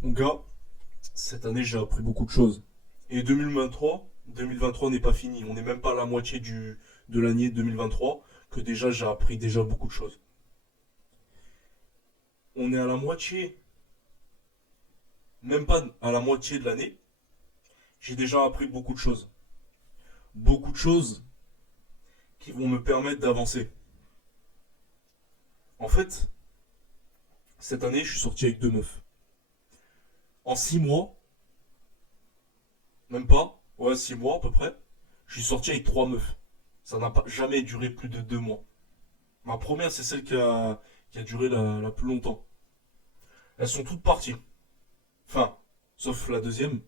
Mon gars, cette année j'ai appris beaucoup de choses. Et 2023 n'est pas fini. On n'est même pas à la moitié de l'année 2023 que déjà j'ai appris déjà beaucoup de choses. On est à la moitié, même pas à la moitié de l'année. J'ai déjà appris beaucoup de choses. Beaucoup de choses qui vont me permettre d'avancer. En fait, cette année je suis sorti avec deux meufs. En 6 mois, même pas, ouais 6 mois à peu près, je suis sorti avec trois meufs. Ça n'a pas jamais duré plus de 2 mois. Ma première, c'est celle qui a duré la plus longtemps. Elles sont toutes parties. Enfin, sauf la deuxième,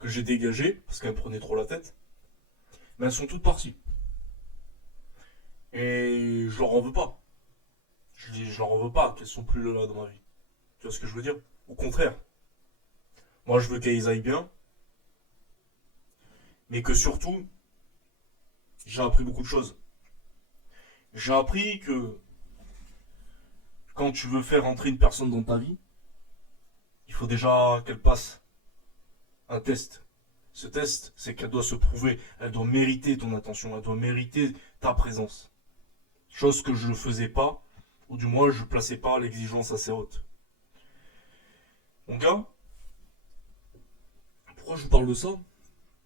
que j'ai dégagée, parce qu'elle me prenait trop la tête. Mais elles sont toutes parties. Et je leur en veux pas. Je leur en veux pas qu'elles sont plus là dans ma vie. Tu vois ce que je veux dire? Au contraire. Moi, je veux qu'elles aillent bien, mais que surtout, j'ai appris beaucoup de choses. J'ai appris que quand tu veux faire entrer une personne dans ta vie, il faut déjà qu'elle passe un test. Ce test, c'est qu'elle doit se prouver, elle doit mériter ton attention, elle doit mériter ta présence. Chose que je ne faisais pas, ou du moins je ne plaçais pas l'exigence assez haute. Mon gars, pourquoi je vous parle de ça?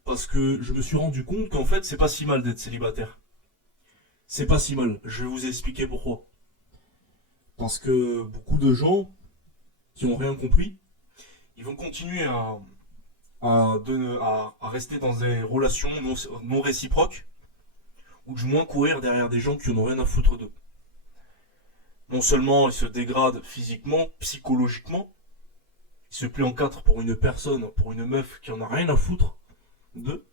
Parce que je me suis rendu compte qu'en fait, c'est pas si mal d'être célibataire. C'est pas si mal. Je vais vous expliquer pourquoi. Parce que beaucoup de gens qui n'ont rien compris, ils vont continuer à rester dans des relations non réciproques, ou du moins courir derrière des gens qui n'ont rien à foutre d'eux. Non seulement ils se dégradent physiquement, psychologiquement, ils se plient en quatre pour une personne, pour une meuf qui en a rien à foutre d'eux,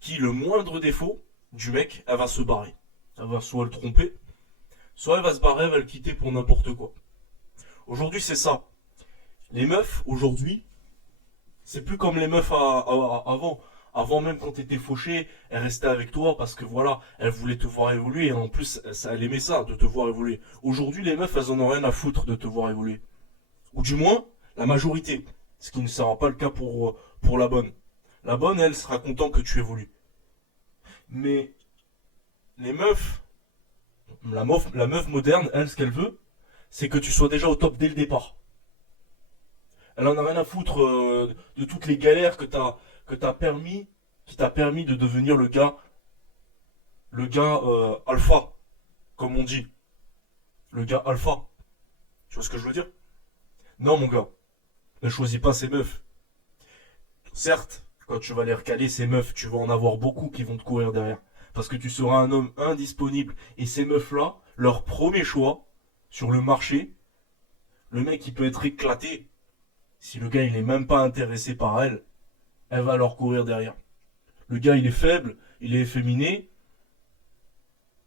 qui le moindre défaut du mec, elle va se barrer. Elle va soit le tromper, soit elle va se barrer, elle va le quitter pour n'importe quoi. Aujourd'hui c'est ça. Les meufs, aujourd'hui, c'est plus comme les meufs avant. Avant même quand t'étais fauché, elle restait avec toi parce que voilà, elle voulait te voir évoluer et en plus, elle aimait ça, de te voir évoluer. Aujourd'hui, les meufs, elles en ont rien à foutre de te voir évoluer. Ou du moins, la majorité. Ce qui ne sera pas le cas pour la bonne. La bonne, elle, sera contente que tu évolues. Mais les meufs, la meuf moderne, elle, ce qu'elle veut, c'est que tu sois déjà au top dès le départ. Elle en a rien à foutre de toutes les galères que t'as permis, qui t'a permis de devenir le gars alpha, comme on dit, le gars alpha. Tu vois ce que je veux dire? Non, mon gars, ne choisis pas ces meufs. Certes, quand tu vas les recaler, ces meufs, tu vas en avoir beaucoup qui vont te courir derrière. Parce que tu seras un homme indisponible. Et ces meufs-là, leur premier choix sur le marché, le mec il peut être éclaté. Si le gars il est même pas intéressé par elle, elle va leur courir derrière. Le gars il est faible, il est efféminé,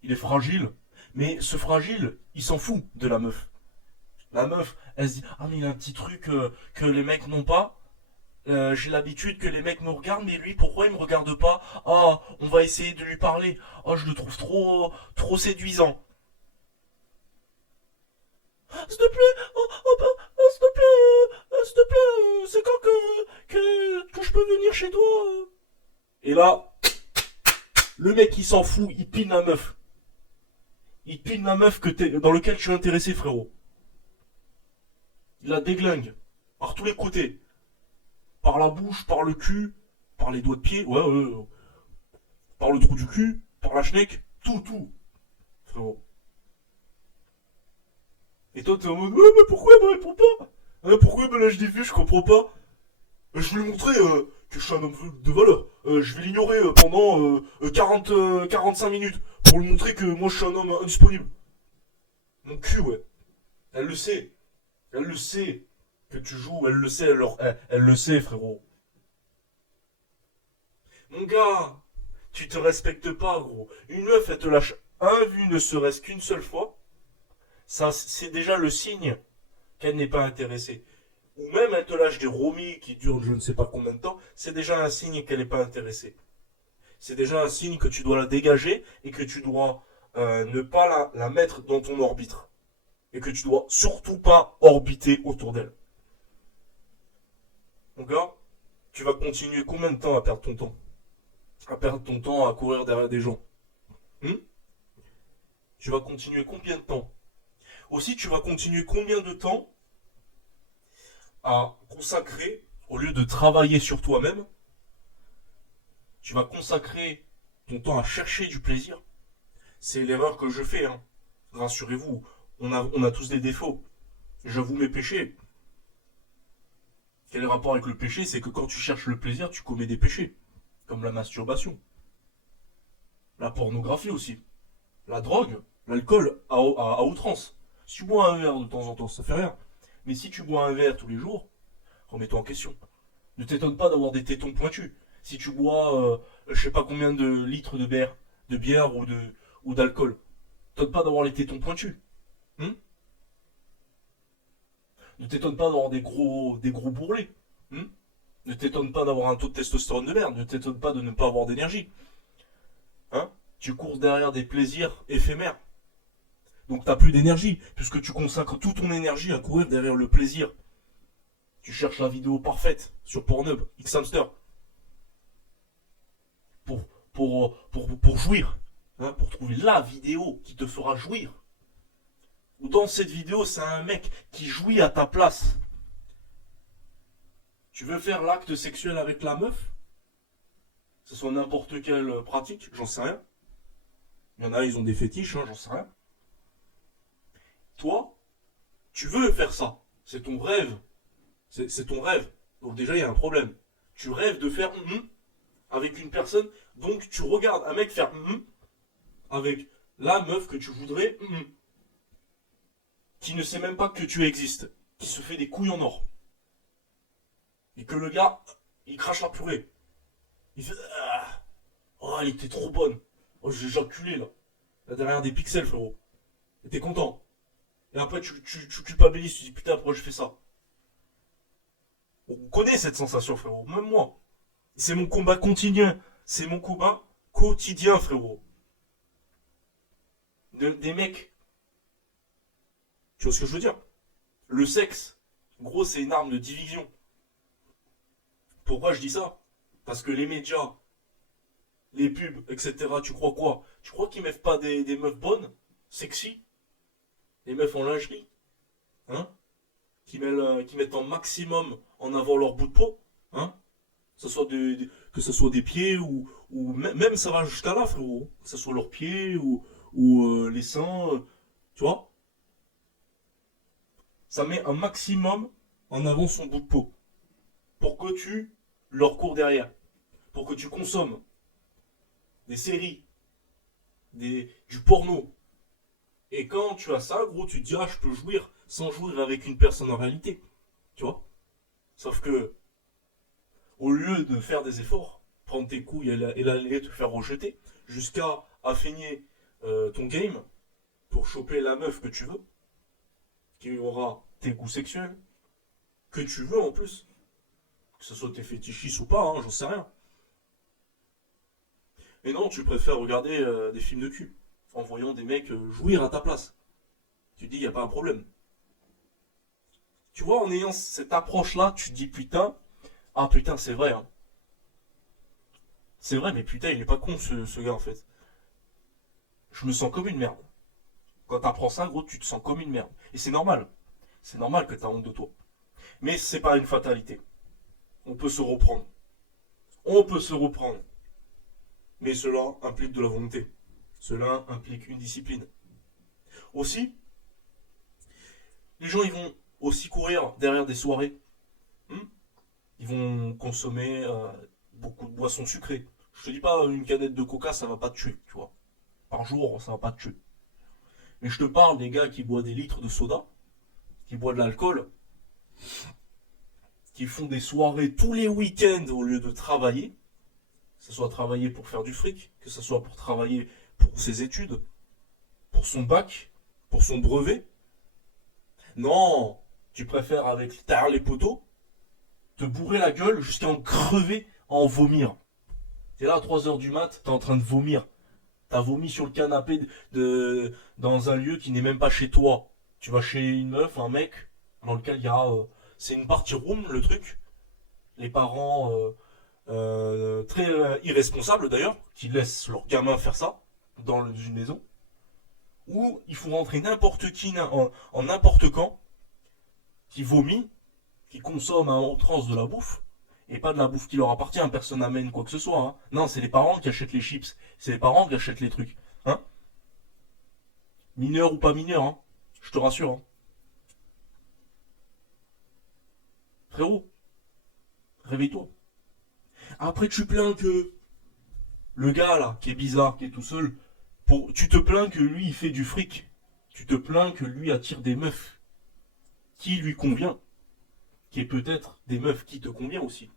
il est fragile. Mais ce fragile, il s'en fout de la meuf. La meuf, elle se dit, ah mais il a un petit truc que les mecs n'ont pas. J'ai l'habitude que les mecs me regardent, mais lui, pourquoi il me regarde pas? Ah, on va essayer de lui parler. Oh, je le trouve trop séduisant. S'il te plaît, s'il te plaît, s'il te plaît, c'est quand que je peux venir chez toi? Et là, le mec, il s'en fout, il pine la meuf. Il pine la meuf dans lequel tu es intéressé, frérot. Il la déglingue. Par tous les côtés. Par la bouche, par le cul, par les doigts de pied, ouais, par le trou du cul, par la schneck, tout, frérot. Et toi, t'es en mode, ouais, mais pourquoi elle me répond pas? Pourquoi elle me lâche des vues, je comprends pas. Je vais lui montrer que je suis un homme de valeur. Je vais l'ignorer pendant 45 minutes pour lui montrer que moi je suis un homme indisponible. Mon cul, ouais. Elle le sait. Elle le sait que tu joues. Elle le sait, elle le sait, frérot. Mon gars, tu te respectes pas, gros. Une meuf, elle te lâche un vu ne serait-ce qu'une seule fois. Ça, c'est déjà le signe qu'elle n'est pas intéressée. Ou même elle te lâche des romies qui durent je ne sais pas combien de temps. C'est déjà un signe qu'elle n'est pas intéressée. C'est déjà un signe que tu dois la dégager et que tu dois ne pas la mettre dans ton orbite. Et que tu dois surtout pas orbiter autour d'elle. Mon gars, tu vas continuer combien de temps à perdre ton temps? À perdre ton temps à courir derrière des gens? Hmm. Tu vas continuer combien de temps? Aussi, tu vas continuer combien de temps à consacrer, au lieu de travailler sur toi-même, tu vas consacrer ton temps à chercher du plaisir? C'est l'erreur que je fais, hein. Rassurez-vous, on a tous des défauts. J'avoue mes péchés. Quel est le rapport avec le péché? C'est que quand tu cherches le plaisir, tu commets des péchés. Comme la masturbation. La pornographie aussi. La drogue. L'alcool à outrance. Si tu bois un verre de temps en temps, ça fait rien. Mais si tu bois un verre tous les jours, remets-toi en question. Ne t'étonne pas d'avoir des tétons pointus. Si tu bois, je sais pas combien de litres de bière ou d'alcool, ne t'étonne pas d'avoir les tétons pointus. Hmm. Ne t'étonne pas d'avoir des gros bourrelets. Hmm. Ne t'étonne pas d'avoir un taux de testostérone de merde. Ne t'étonne pas de ne pas avoir d'énergie. Hein. Tu cours derrière des plaisirs éphémères. Donc t'as plus d'énergie, puisque tu consacres toute ton énergie à courir derrière le plaisir. Tu cherches la vidéo parfaite sur Pornhub, Xhamster. Pour, pour jouir. Hein, pour trouver la vidéo qui te fera jouir. Ou dans cette vidéo, c'est un mec qui jouit à ta place. Tu veux faire l'acte sexuel avec la meuf? Que ce soit n'importe quelle pratique, j'en sais rien. Il y en a, ils ont des fétiches, hein, j'en sais rien. Toi, tu veux faire ça. C'est ton rêve. C'est ton rêve. Donc déjà, il y a un problème. Tu rêves de faire avec une personne, donc tu regardes un mec faire avec la meuf que tu voudrais qui ne sait même pas que tu existes, qui se fait des couilles en or. Et que le gars, il crache la purée. Il fait oh, elle était trop bonne. Oh, j'ai éjaculé là. Là derrière des pixels, frérot. Et t'es content. Et après, tu culpabilises, tu dis putain, pourquoi je fais ça? On connaît cette sensation, frérot. Même moi. C'est mon combat quotidien. C'est mon combat quotidien, frérot. Des mecs. Tu vois ce que je veux dire? Le sexe, gros, c'est une arme de division. Pourquoi je dis ça? Parce que les médias, les pubs, etc., tu crois quoi? Tu crois qu'ils mettent pas des meufs bonnes, sexy? Les meufs en lingerie? Hein? Qui mettent en maximum en avant leur bout de peau? Hein? Que ce soit des pieds ou même ça va jusqu'à là, frérot. Que ce soit leurs pieds ou les seins, tu vois? Ça met un maximum en avant son bout de peau. Pour que tu leur cours derrière. Pour que tu consommes des séries, du porno. Et quand tu as ça, gros, tu te dis, ah, je peux jouir sans jouir avec une personne en réalité. Tu vois? Sauf que, au lieu de faire des efforts, prendre tes couilles et l'aller te faire rejeter, jusqu'à affiner ton game pour choper la meuf que tu veux, qui aura tes goûts sexuels, que tu veux en plus, que ce soit tes fétichistes ou pas, hein, j'en sais rien. Mais non, tu préfères regarder des films de cul, en voyant des mecs jouir à ta place. Tu te dis, il n'y a pas un problème. Tu vois, en ayant cette approche-là, tu te dis, putain, ah putain, c'est vrai. Hein. C'est vrai, mais putain, il est pas con ce gars en fait. Je me sens comme une merde. Quand t'apprends ça, gros, tu te sens comme une merde. Et c'est normal. C'est normal que t'as honte de toi. Mais c'est pas une fatalité. On peut se reprendre. On peut se reprendre. Mais cela implique de la volonté. Cela implique une discipline. Aussi, les gens ils vont aussi courir derrière des soirées. Ils vont consommer beaucoup de boissons sucrées. Je te dis pas une canette de coca, ça va pas te tuer, tu vois. Par jour, ça va pas te tuer. Mais je te parle des gars qui boivent des litres de soda, qui boivent de l'alcool, qui font des soirées tous les week-ends au lieu de travailler, que ce soit travailler pour faire du fric, que ce soit pour travailler pour ses études, pour son bac, pour son brevet. Non, tu préfères avec derrière les poteaux, te bourrer la gueule jusqu'à en crever, à en vomir. T'es là à 3h du mat, t'es en train de vomir. T'as vomi sur le canapé dans un lieu qui n'est même pas chez toi. Tu vas chez une meuf, un mec, dans lequel il y a... c'est une party room, le truc. Les parents très irresponsables d'ailleurs, qui laissent leurs gamins faire ça dans une maison, où il faut rentrer n'importe qui en n'importe quand, qui vomit, qui consomme à outrance de la bouffe, et pas de la bouffe qui leur appartient, personne n'amène quoi que ce soit. Hein. Non, c'est les parents qui achètent les chips, c'est les parents qui achètent les trucs. Hein, mineur ou pas mineur, hein, je te rassure. Hein. Frérot, réveille-toi. Après, tu plains que le gars là, qui est bizarre, qui est tout seul, tu te plains que lui, il fait du fric. Tu te plains que lui attire des meufs qui lui convient, qui est peut-être des meufs qui te convient aussi.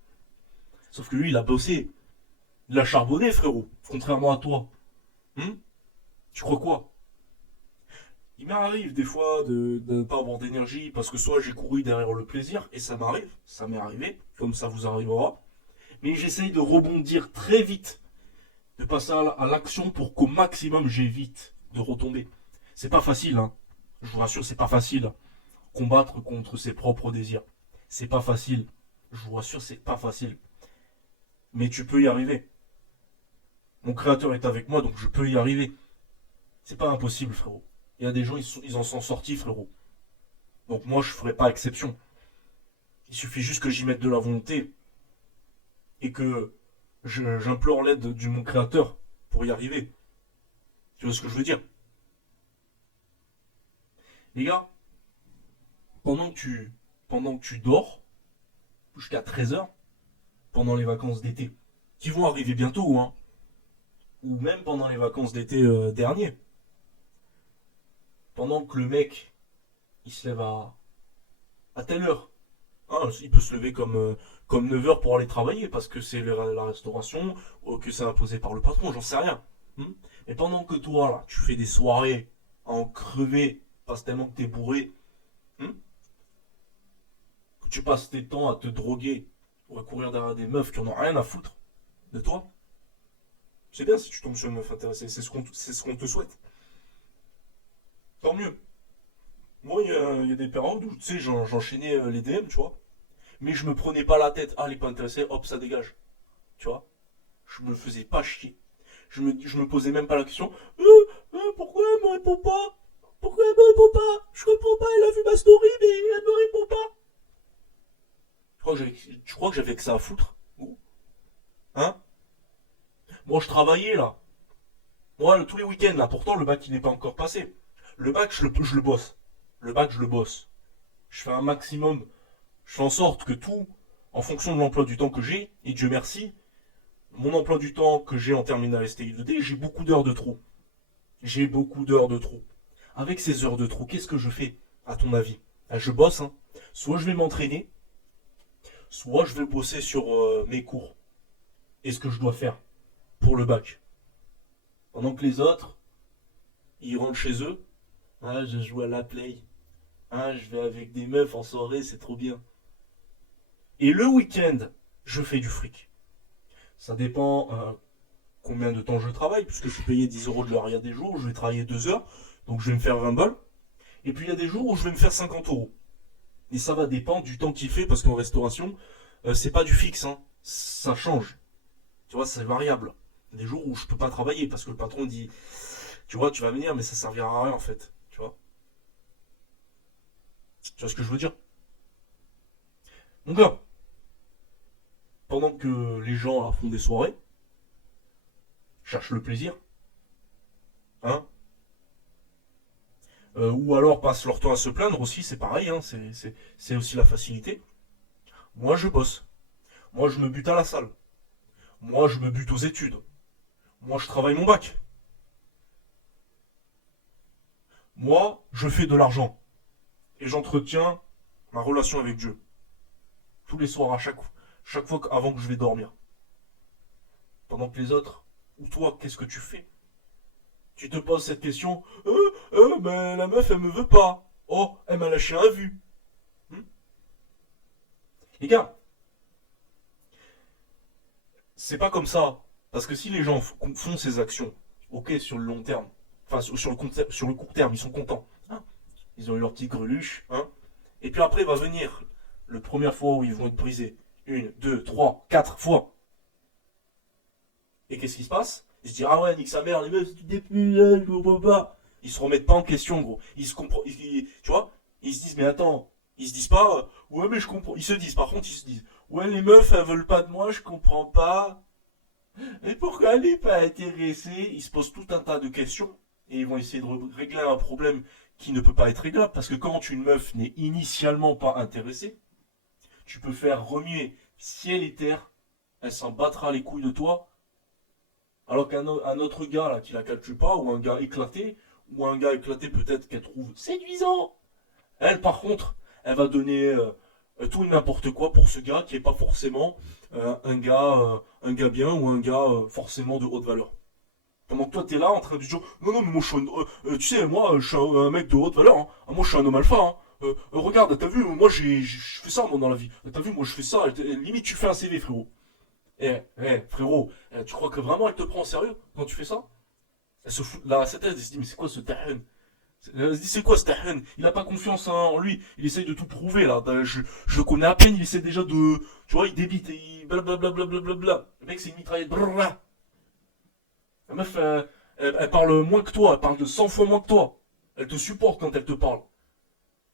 Sauf que lui, il a bossé, il a charbonné, frérot, contrairement à toi. Hum, tu crois quoi? Il m'arrive des fois de ne pas avoir d'énergie parce que soit j'ai couru derrière le plaisir, et ça m'arrive, ça m'est arrivé, comme ça vous arrivera. Mais j'essaye de rebondir très vite, de passer à l'action pour qu'au maximum j'évite de retomber. C'est pas facile, hein. Je vous rassure, c'est pas facile. Combattre contre ses propres désirs. C'est pas facile. Je vous rassure, c'est pas facile. Mais tu peux y arriver. Mon créateur est avec moi, donc je peux y arriver. C'est pas impossible, frérot. Il y a des gens, ils en sont sortis, frérot. Donc moi, je ferai pas exception. Il suffit juste que j'y mette de la volonté et que j'implore l'aide du mon créateur pour y arriver. Tu vois ce que je veux dire? Les gars, pendant que tu dors, jusqu'à 13h, pendant les vacances d'été, qui vont arriver bientôt, hein, ou même pendant les vacances d'été dernier, pendant que le mec, il se lève à telle heure, hein, il peut se lever comme 9h pour aller travailler, parce que c'est la restauration, ou que c'est imposé par le patron, j'en sais rien. Hmm. Mais pendant que toi, là, tu fais des soirées à en crever, parce tellement que t'es bourré, hmm, que tu passes tes temps à te droguer, ou à courir derrière des meufs qui en ont rien à foutre de toi, c'est bien si tu tombes sur une meuf intéressée, c'est ce qu'on te souhaite. Tant mieux. Moi, il y a des périodes où, tu sais, j'enchaînais les DM, tu vois. Mais je me prenais pas la tête. Ah, elle est pas intéressée, hop, ça dégage. Tu vois. Je me faisais pas chier. Je me posais même pas la question. Pourquoi elle me répond pas? Pourquoi elle me répond pas? Je comprends pas, elle a vu ma story, mais elle me répond pas. Tu crois que j'avais que ça à foutre? Hein? Moi, je travaillais, là. Moi, tous les week-ends, là. Pourtant, le bac, il n'est pas encore passé. Le bac, je le bosse. Le bac, je le bosse. Je fais un maximum. Je fais en sorte que tout, en fonction de l'emploi du temps que j'ai, et Dieu merci, mon emploi du temps que j'ai en terminale STI 2D, j'ai beaucoup d'heures de trop. J'ai beaucoup d'heures de trop. Avec ces heures de trop, qu'est-ce que je fais, à ton avis? Je bosse, hein. Soit je vais m'entraîner, soit je vais bosser sur mes cours. Et ce que je dois faire pour le bac. Pendant que les autres, ils rentrent chez eux. Ah, je joue à la play. Ah, je vais avec des meufs en soirée, c'est trop bien. Et le week-end, je fais du fric. Ça dépend combien de temps je travaille, puisque je suis payé 10 € de l'heure. Il y a des jours où je vais travailler 2 heures, donc je vais me faire 20 balles. Et puis il y a des jours où je vais me faire 50 €. Et ça va dépendre du temps qu'il fait, parce qu'en restauration, c'est pas du fixe, hein. Ça change. Tu vois, c'est variable. Il y a des jours où je peux pas travailler, parce que le patron dit, tu vois, tu vas venir, mais ça servira à rien en fait. Tu vois? Tu vois ce que je veux dire? Mon gars, pendant que les gens là, font des soirées, cherchent le plaisir, hein, ou alors passent leur temps à se plaindre aussi, c'est pareil, hein, c'est aussi la facilité. Moi, je bosse. Moi, je me bute à la salle. Moi, je me bute aux études. Moi, je travaille mon bac. Moi, je fais de l'argent. Et j'entretiens ma relation avec Dieu. Tous les soirs, chaque fois avant que je vais dormir. Pendant que les autres, ou toi, qu'est-ce que tu fais? Tu te poses cette question. Mais la meuf, elle me veut pas. Oh, elle m'a lâché un vu. Hmm. Les gars, c'est pas comme ça. Parce que si les gens font ces actions, ok, sur le long terme, enfin sur le court terme, ils sont contents. Hein, ils ont eu leur petite greluche. Hein, et puis après va venir le première fois où ils vont être brisés. Une, deux, trois, quatre fois. Et qu'est-ce qui se passe? Il se dit, ah ouais, nique sa mère, les meufs, c'est des putes, je comprends pas. Ils se remettent pas en question, gros. Ils se comprennent, tu vois? Ils se disent, mais attends, ils se disent pas, ouais, mais je comprends. Ils se disent, par contre, ils se disent, ouais, les meufs, elles veulent pas de moi, je comprends pas. Mais pourquoi elle n'est pas intéressée? Ils se posent tout un tas de questions et ils vont essayer de régler un problème qui ne peut pas être réglable. Parce que quand une meuf n'est initialement pas intéressée, tu peux faire remuer ciel et terre, elle s'en battra les couilles de toi. Alors qu'un autre gars là, qui la calcule pas, ou un gars éclaté peut-être qu'elle trouve séduisant, elle par contre, elle va donner tout et n'importe quoi pour ce gars qui est pas forcément un gars bien ou un gars forcément de haute valeur. Pendant que toi t'es là en train de dire non non mais moi je suis tu sais moi je suis un mec de haute valeur hein. Ah, moi je suis un homme alpha hein. Regarde t'as vu moi je fais ça moi dans la vie. T'as vu moi je fais ça limite tu fais un CV frérot. Frérot tu crois que vraiment elle te prend en sérieux quand tu fais ça? Elle se fout là cette tête elle se dit mais c'est quoi ce tahen? Elle se dit c'est quoi ce tahen? Il a pas confiance en lui il essaye de tout prouver là. Je le connais à peine il essaie déjà de tu vois il débite et il blablabla le mec c'est une mitraillette blablabla. La meuf, elle parle moins que toi, elle parle de 100 fois moins que toi. Elle te supporte quand elle te parle.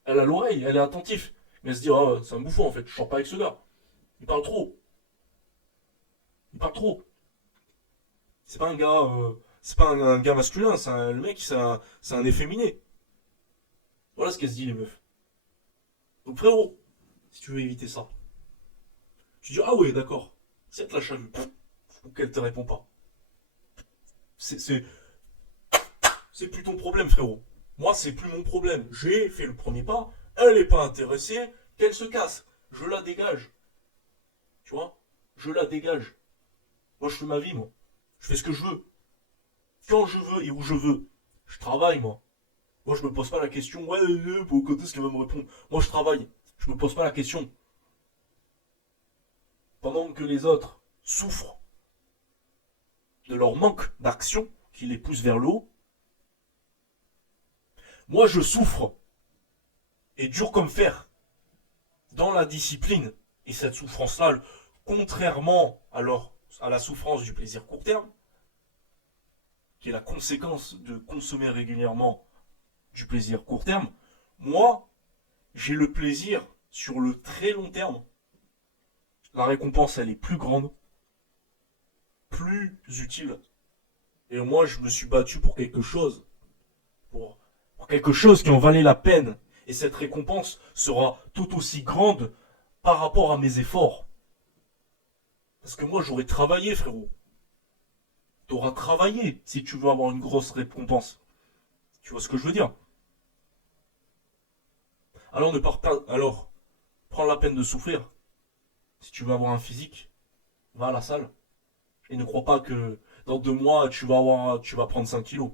Elle a l'oreille, elle est attentive. Mais elle se dit, oh, c'est un bouffon en fait, je sors pas avec ce gars. Il parle trop. Il parle trop. C'est pas un gars, c'est pas un gars masculin, le mec, c'est un efféminé. Voilà ce qu'elle se dit, les meufs. Donc frérot, si tu veux éviter ça, tu dis, ah ouais, d'accord. Si elle te lâche à vue, ou qu'elle te répond pas. C'est, c'est, c'est plus ton problème, frérot. Moi, c'est plus mon problème. J'ai fait le premier pas, elle est pas intéressée, qu'elle se casse. Je la dégage. Tu vois? Je la dégage. Moi, je fais ma vie, moi. Je fais ce que je veux. Quand je veux et où je veux. Je travaille, moi. Moi, je me pose pas la question, ouais, quand est-ce qu'elle va me répondre? Moi, je travaille. Je me pose pas la question. Pendant que les autres souffrent de leur manque d'action qui les pousse vers le haut, moi, je souffre et dur comme fer dans la discipline. Et cette souffrance-là, contrairement à la souffrance du plaisir court terme, qui est la conséquence de consommer régulièrement du plaisir court terme, moi, j'ai le plaisir sur le très long terme. La récompense, elle est plus grande, plus utile. Et moi, je me suis battu pour quelque chose. Pour quelque chose qui en valait la peine. Et cette récompense sera tout aussi grande par rapport à mes efforts. Parce que moi, j'aurais travaillé, frérot. T'auras travaillé si tu veux avoir une grosse récompense. Tu vois ce que je veux dire? Alors ne pars pas. Alors, prends la peine de souffrir. Si tu veux avoir un physique, va à la salle. Et ne crois pas que dans 2 mois, tu vas prendre 5 kilos.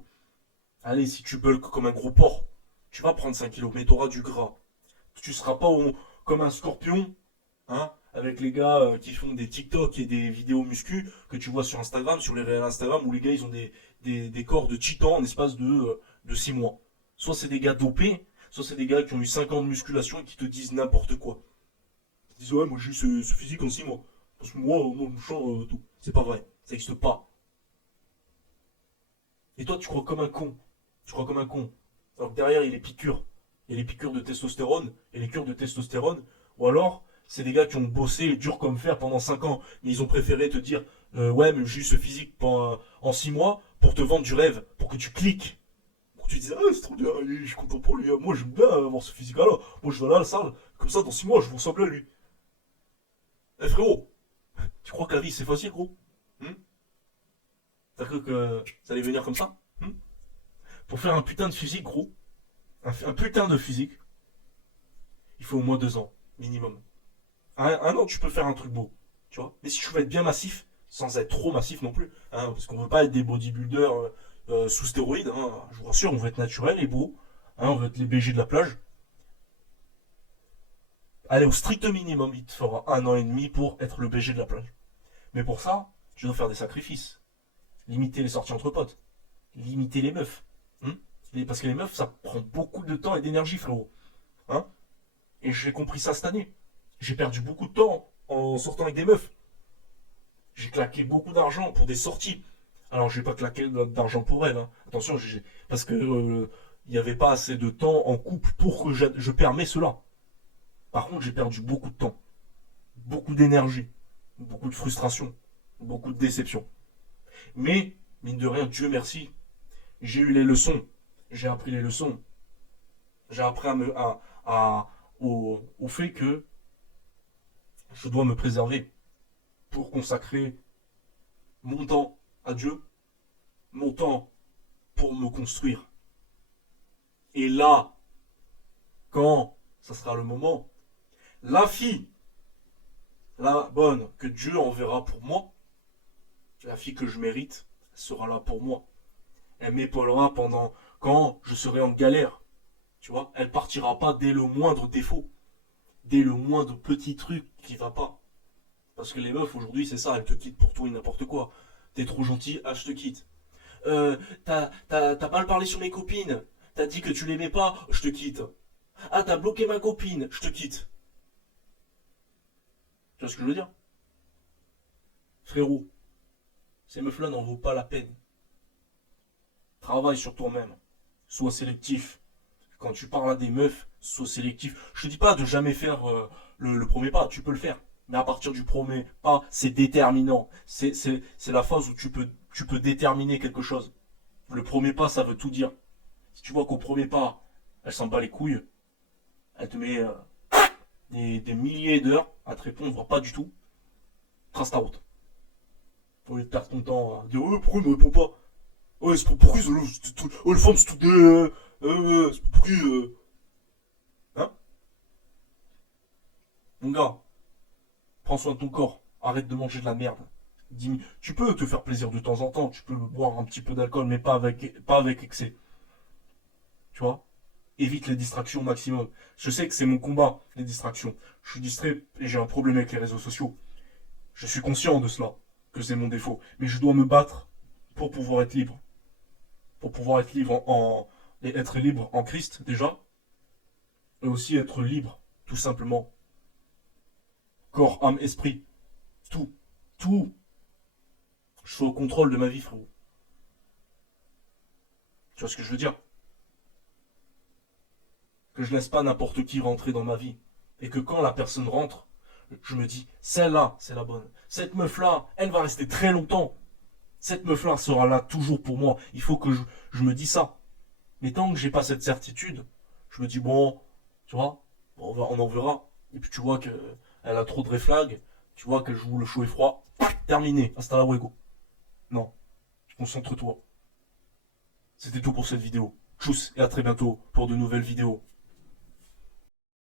Allez, si tu bulk comme un gros porc, tu vas prendre 5 kilos, mais tu auras du gras. Tu seras pas comme un scorpion, hein, avec les gars qui font des TikTok et des vidéos muscu que tu vois sur Instagram, sur les réels Instagram, où les gars ils ont des corps de titan en espace de 6 mois. Soit c'est des gars dopés, soit c'est des gars qui ont eu 5 ans de musculation et qui te disent n'importe quoi. Ils disent ouais, moi j'ai eu ce physique en 6 mois. Parce que moi, je sens tout. C'est pas vrai, ça n'existe pas. Et toi, tu crois comme un con. Tu crois comme un con. Alors que derrière, il y a les piqûres. Il y a les piqûres de testostérone et les cures de testostérone. Ou alors, c'est des gars qui ont bossé dur comme fer pendant 5 ans. Mais ils ont préféré te dire ouais, mais j'ai eu ce physique en 6 mois pour te vendre du rêve. Pour que tu cliques. Pour que tu dises ah, c'est trop bien, je suis content pour lui. Moi, j'aime bien avoir ce physique-là. Moi, je vais aller à la salle. Comme ça, dans 6 mois, je vous ressemble à lui. Eh frérot, tu crois que la vie c'est facile, gros? T'as cru que ça allait venir comme ça? Pour faire un putain de physique, gros, un putain de physique, il faut au moins 2 ans, minimum. Un an, tu peux faire un truc beau, tu vois. Mais si tu veux être bien massif, sans être trop massif non plus, hein, parce qu'on veut pas être des bodybuilders sous stéroïdes, hein, je vous rassure, on veut être naturel et beau, hein, on veut être les BG de la plage. Allez, au strict minimum, il te fera 1 an et demi pour être le BG de la plage. Mais pour ça, tu dois faire des sacrifices. Limiter les sorties entre potes. Limiter les meufs. Parce que les meufs, ça prend beaucoup de temps et d'énergie, frérot. Hein? Et j'ai compris ça cette année. J'ai perdu beaucoup de temps en sortant avec des meufs. J'ai claqué beaucoup d'argent pour des sorties. Alors, j'ai pas claqué d'argent pour elle, hein. Attention, parce que il n'y avait pas assez de temps en couple pour que je permets cela. Par contre, j'ai perdu beaucoup de temps, beaucoup d'énergie, beaucoup de frustration, beaucoup de déception. Mais, mine de rien, Dieu merci, j'ai eu les leçons. J'ai appris les leçons. J'ai appris au fait que je dois me préserver pour consacrer mon temps à Dieu, mon temps pour me construire. Et là, quand ça sera le moment, la fille, la bonne que Dieu enverra pour moi, la fille que je mérite, sera là pour moi. Elle m'épaulera pendant quand je serai en galère. Tu vois, elle partira pas dès le moindre défaut, dès le moindre petit truc qui va pas. Parce que les meufs aujourd'hui, c'est ça, elles te quittent pour tout et n'importe quoi. T'es trop gentil, ah je te quitte. T'as mal parlé sur mes copines. T'as dit que tu l'aimais pas, je te quitte. Ah, t'as bloqué ma copine, je te quitte. Tu vois ce que je veux dire? Frérot, ces meufs-là n'en vaut pas la peine. Travaille sur toi-même. Sois sélectif. Quand tu parles à des meufs, sois sélectif. Je te dis pas de jamais faire le premier pas, tu peux le faire. Mais à partir du premier pas, c'est déterminant. C'est la phase où tu peux déterminer quelque chose. Le premier pas, ça veut tout dire. Si tu vois qu'au premier pas, elle s'en bat les couilles, elle te met des milliers d'heures à te répondre, voire pas du tout, trace ta route. Au lieu de perdre ton temps à dire pourquoi il me répond pas. Ouais, c'est pourquoi les femmes c'est tout des. C'est pourquoi. Hein? Mon gars, prends soin de ton corps. Arrête de manger de la merde. Tu peux te faire plaisir de temps en temps, tu peux boire un petit peu d'alcool, mais pas avec excès. Tu vois? Évite les distractions au maximum. Je sais que c'est mon combat, les distractions. Je suis distrait et j'ai un problème avec les réseaux sociaux. Je suis conscient de cela, que c'est mon défaut. Mais je dois me battre pour pouvoir être libre. Pour pouvoir être libre et être libre en Christ, déjà. Et aussi être libre, tout simplement. Corps, âme, esprit. Tout. Tout. Je suis au contrôle de ma vie, frérot. Tu vois ce que je veux dire? Que je laisse pas n'importe qui rentrer dans ma vie. Et que quand la personne rentre, je me dis, celle-là, c'est la bonne. Cette meuf-là, elle va rester très longtemps. Cette meuf-là sera là toujours pour moi. Il faut que je me dise ça. Mais tant que j'ai pas cette certitude, je me dis, bon, tu vois, on en verra. Et puis tu vois qu'elle a trop de réflags. Tu vois qu'elle joue le chaud et froid. Terminé. Hasta la luego. Non. Concentre-toi. C'était tout pour cette vidéo. Tchuss et à très bientôt pour de nouvelles vidéos.